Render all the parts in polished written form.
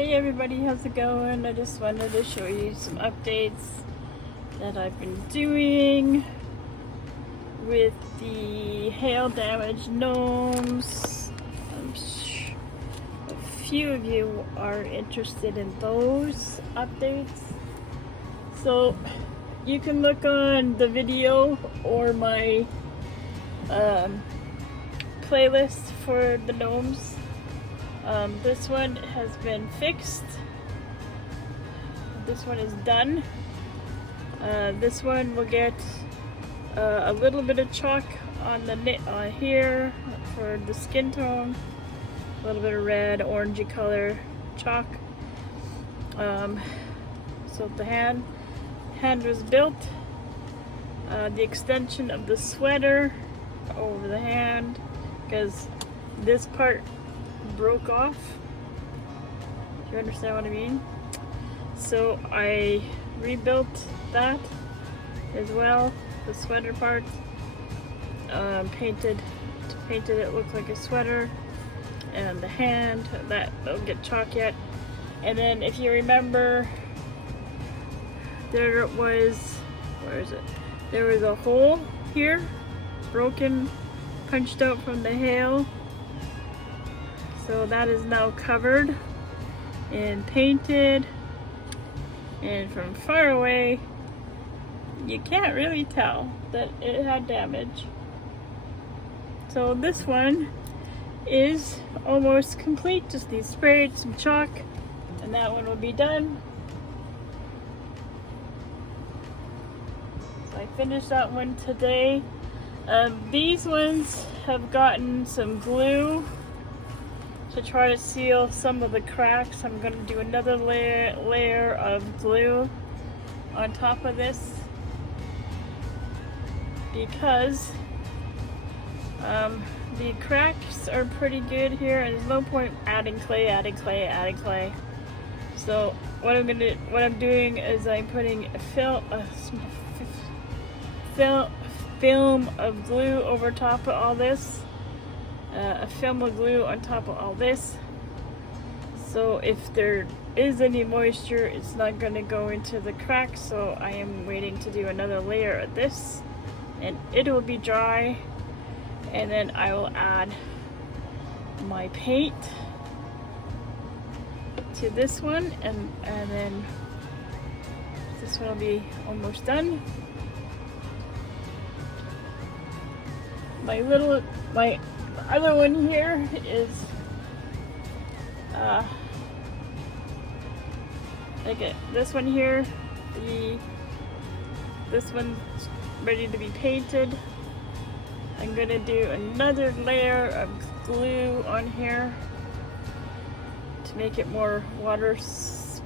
Hey everybody, how's it going? I just wanted to show you some updates that I've been doing with the hail damaged gnomes. A few of you are interested in those updates. So you can look on the video or my playlist for the gnomes. This one has been fixed. This one is done. This one will get a little bit of chalk on the here for the skin tone. A little bit of red, orangey color chalk. So the hand was built. The extension of the sweater over the hand, because this part broke off. Do you understand what I mean? So I rebuilt that as well, the sweater part. Painted it look like a sweater, and the hand that don't get chalk yet. And then if you remember, there was, where is it? There was a hole here, broken, punched out from the hail. So that is now covered and painted, and from far away you can't really tell that it had damage. So this one is almost complete, just needs sprayed, some chalk, and that one will be done. So I finished that one today. These ones have gotten some glue to try to seal some of the cracks. I'm going to do another layer of glue on top of this, because the cracks are pretty good here, and there's no point adding clay. So what I'm doing is I'm putting a film of glue over top of all this. A film of glue on top of all this, so if there is any moisture, it's not going to go into the cracks. So I am waiting to do another layer of this, and it will be dry, and then I will add my paint to this one, and then this one will be almost done. My other one here is this one here. This one's ready to be painted. I'm gonna do another layer of glue on here to make it more water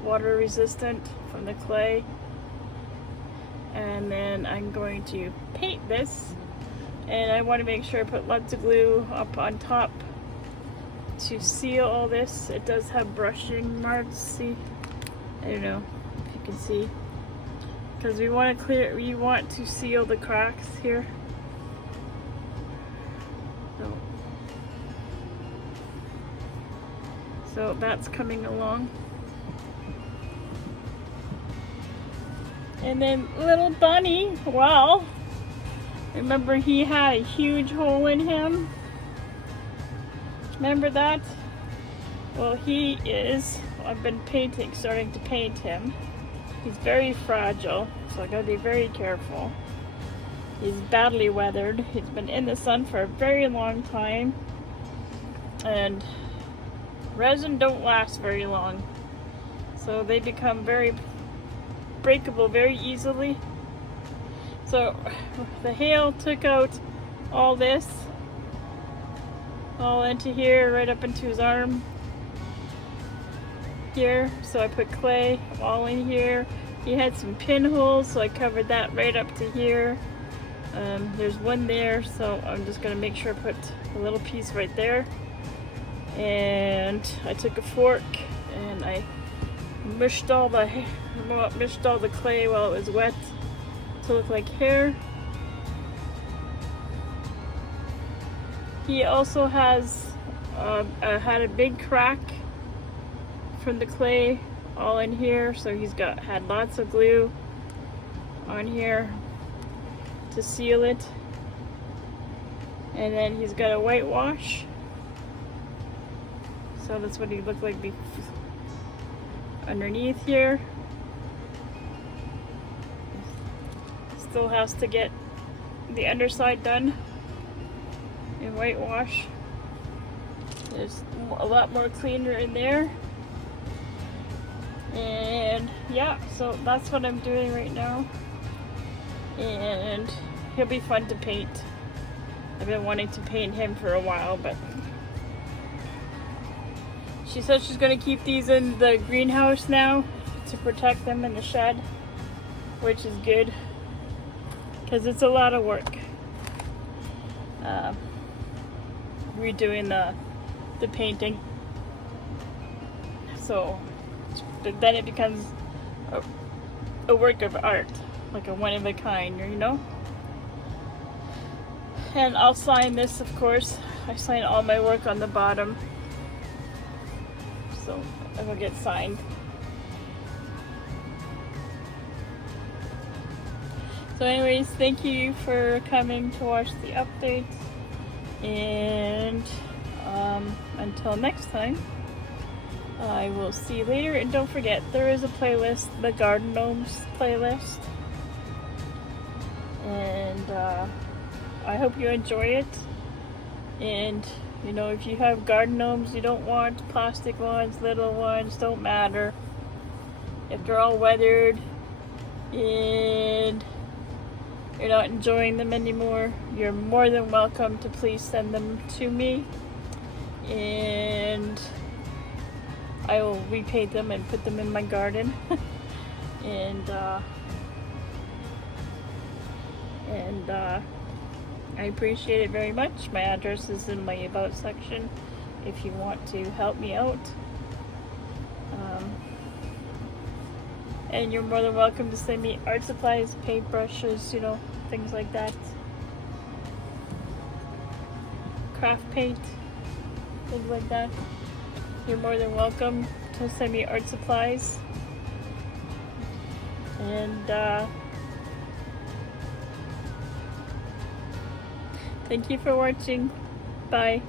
resistant from the clay, and then I'm going to paint this. And I want to make sure I put lots of glue up on top to seal all this. It does have brushing marks, see? I don't know if you can see. Because we want to seal the cracks here. So that's coming along. And then little Bunny, well, remember he had a huge hole in him? Remember that? Well, I've been starting to paint him. He's very fragile, so I gotta be very careful. He's badly weathered. He's been in the sun for a very long time, and resin don't last very long. So they become very breakable very easily. So the hail took out all this, all into here, right up into his arm here. So I put clay all in here. He had some pinholes, so I covered that right up to here. There's one there, so I'm just gonna make sure I put a little piece right there. And I took a fork and I mushed all the clay while it was wet to look like hair. He also has had a big crack from the clay all in here, so he's had lots of glue on here to seal it. And then he's got a whitewash, so that's what he looked like underneath here. Still has to get the underside done in whitewash. There's a lot more cleaner in there. And yeah, so that's what I'm doing right now. And he'll be fun to paint. I've been wanting to paint him for a while, but she said she's gonna keep these in the greenhouse now to protect them in the shed, which is good because it's a lot of work redoing the painting. So, but then it becomes a work of art, like a one of a kind, you know? And I'll sign this, of course. I sign all my work on the bottom, so it will get signed. So anyways, thank you for coming to watch the update, and until next time, I will see you later. And don't forget, there is a playlist, the Garden Gnomes playlist, and I hope you enjoy it. And you know, if you have garden gnomes you don't want, plastic ones, little ones, don't matter. If they're all weathered and you're not enjoying them anymore, you're more than welcome to please send them to me, and I will repaint them and put them in my garden. and I appreciate it very much. My address is in my About section if you want to help me out. And you're more than welcome to send me art supplies, paintbrushes, you know, things like that. Craft paint, things like that. You're more than welcome to send me art supplies. And thank you for watching. Bye.